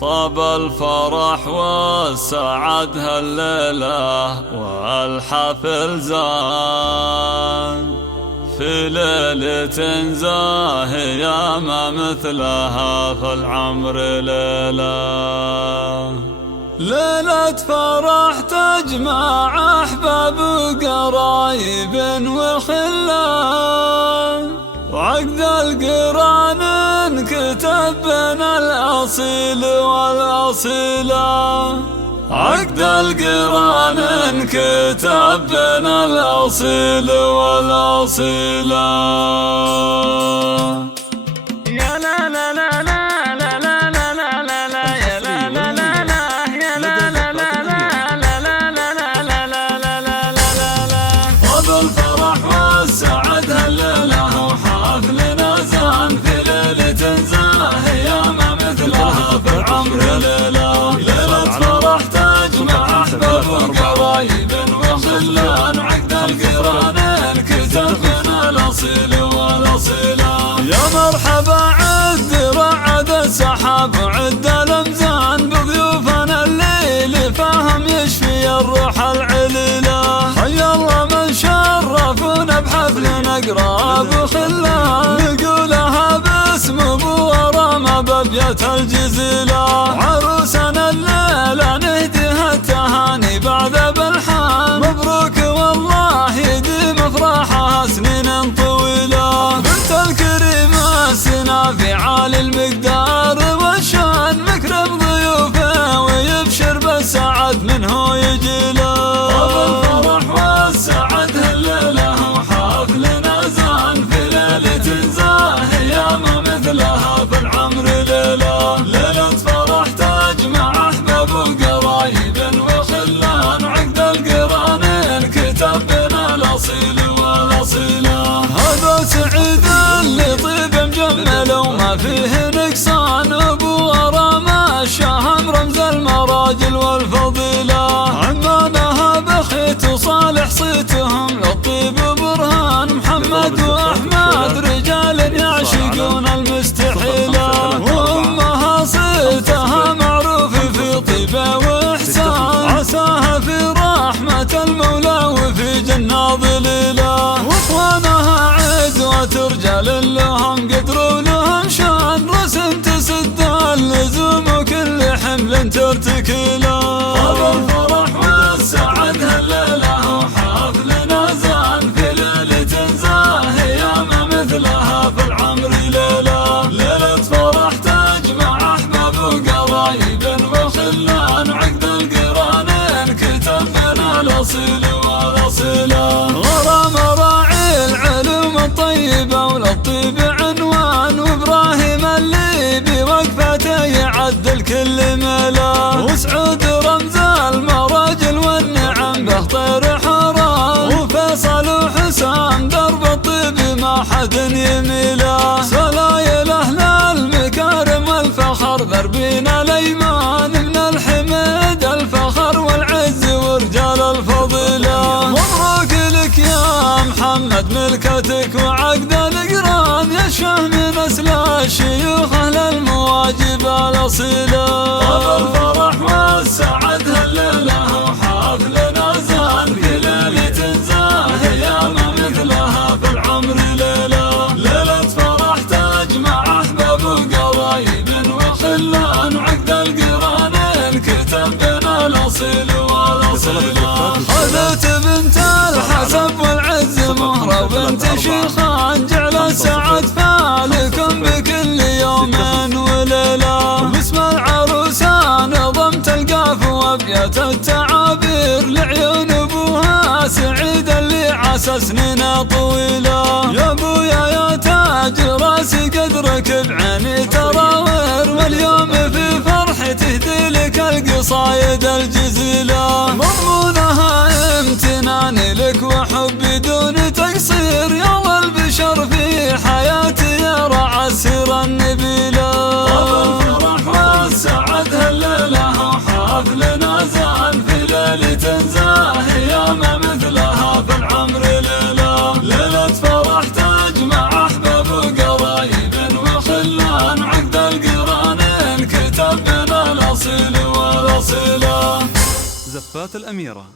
طاب الفرح والسعد هالليلة والحفل زان في ليلة زاهية ما مثلها في العمر ليلة فرح تجمع أحباب وقرايب وخلان وعقد القران انكتب بين الأصيل والأصيلة عقد القران انكتب بين الأصيل والأصيلة. يا لا لا لا لا لا لا لا لا لا لا يا لا لا لا لا يا لا لا لا لا لا لا لا لا لا لا لا لا. طاب الفرح والسعد هالليلة وحفلنا زان في ليلة زاهية ما مثلها في العمر ليلة فرح تجمع أحباب وقرايب وخلان عقد القران انكتب بين الأصيل والأصيلة. يا مرحبا عد رعد السحاب وعد الأمزان بضيوفنا الليل فهم يشفي الروح العليلة. حيا الله من شرفونا بحفل أقراب وخلان نقولها باسم أبو ورامة بأبيات الجزيلة. عروسنا الليلة نهديها التهاني بعد بالحان مبروك والله يديم افراحها سنين طويلة. بنت الكريمة سنا في عالي المقدار والشان مكرم ضيوفه ويبشر بالسعد منه يجيله. طاب الفرح والسعد هالليلة وحفلنا زان في ليلة زاهية ما مثلها في العمر ليلة فرح تجمع أحباب وقرايب وخلان عقد القران انكتب بين الأصيل والأصيلة. هذا سعيد اللي طيب مجمل وما فيه نقصان أبو ورامة الشهم رمز المراجل والفضيلة. عمانها بخيت وصالح صيتهم للطيب برهان محمد وأحمد رجال يعشقون المستحيلة. وأمها صيتها معروف في طيبة وإحسان عساها في رحمة المولى وفي جنة ظليلة. وإخوانها عدوة رجال لهم قدر ولهم شان رسم تسد اللزوم وكل حمل ترتكيله. طاب الفرح والسعد هالليلة وحفلنا زان في ليلة زاهية ما مثلها في العمر ليلة فرح تجمع أحباب وقرايب وخلان عقد القران انكتب بين الأصيل والأصيلة. غرام راعي العلوم الطيبة وللطيب عنوان وإبراهيم اللي بوقفته يعدل كل ملا. وسعود رمز المراجل والنعم به طير حرام وفيصل وحسام درب الطيب ما حد يميله. سلايل أهل المكارم والفخر ذربين الأيمان من الحمد الفخر والعز ورجال الفضيلة. مبروك لك يا محمد ملكتك وعقد القران يشفه من أسل الشيوخ أهل المواجب الأصيلة. طاب الفرح والسعد هالليلة وحفلنا زان في ليلة زاهية ما مثلها في العمر ليلة فرح تجمع أحباب وقرايب وخلان عقد القران انكتب بين الأصيل والأصيلة. خذت بنت الحسب والعز مهرة وبنت شيخان جعل السعد فالكم بكل يوم وليلة. باسم العروسة نظمت القاف وابيات التعابير لعيون ابوها سعيد اللي عسى سنين طويلة. يا ابويا يا تاج راسي قدرك بعيني تراور واليوم في فرحة تهدي لك القصايد الجزيلة. مضمونها امتناني لك وحبي دون تقصير يا الله البشر في حياتي يرعى السيرة النبيلة. طاب الفرح والسعد هالليلة وحفلنا زان في ليلة زاهية ما مثلها في العمر ليلة فرح تجمع أحباب وقرايب وخلان عقد القران انكتب بين الأصيل والأصيلة. زفات الأميرة.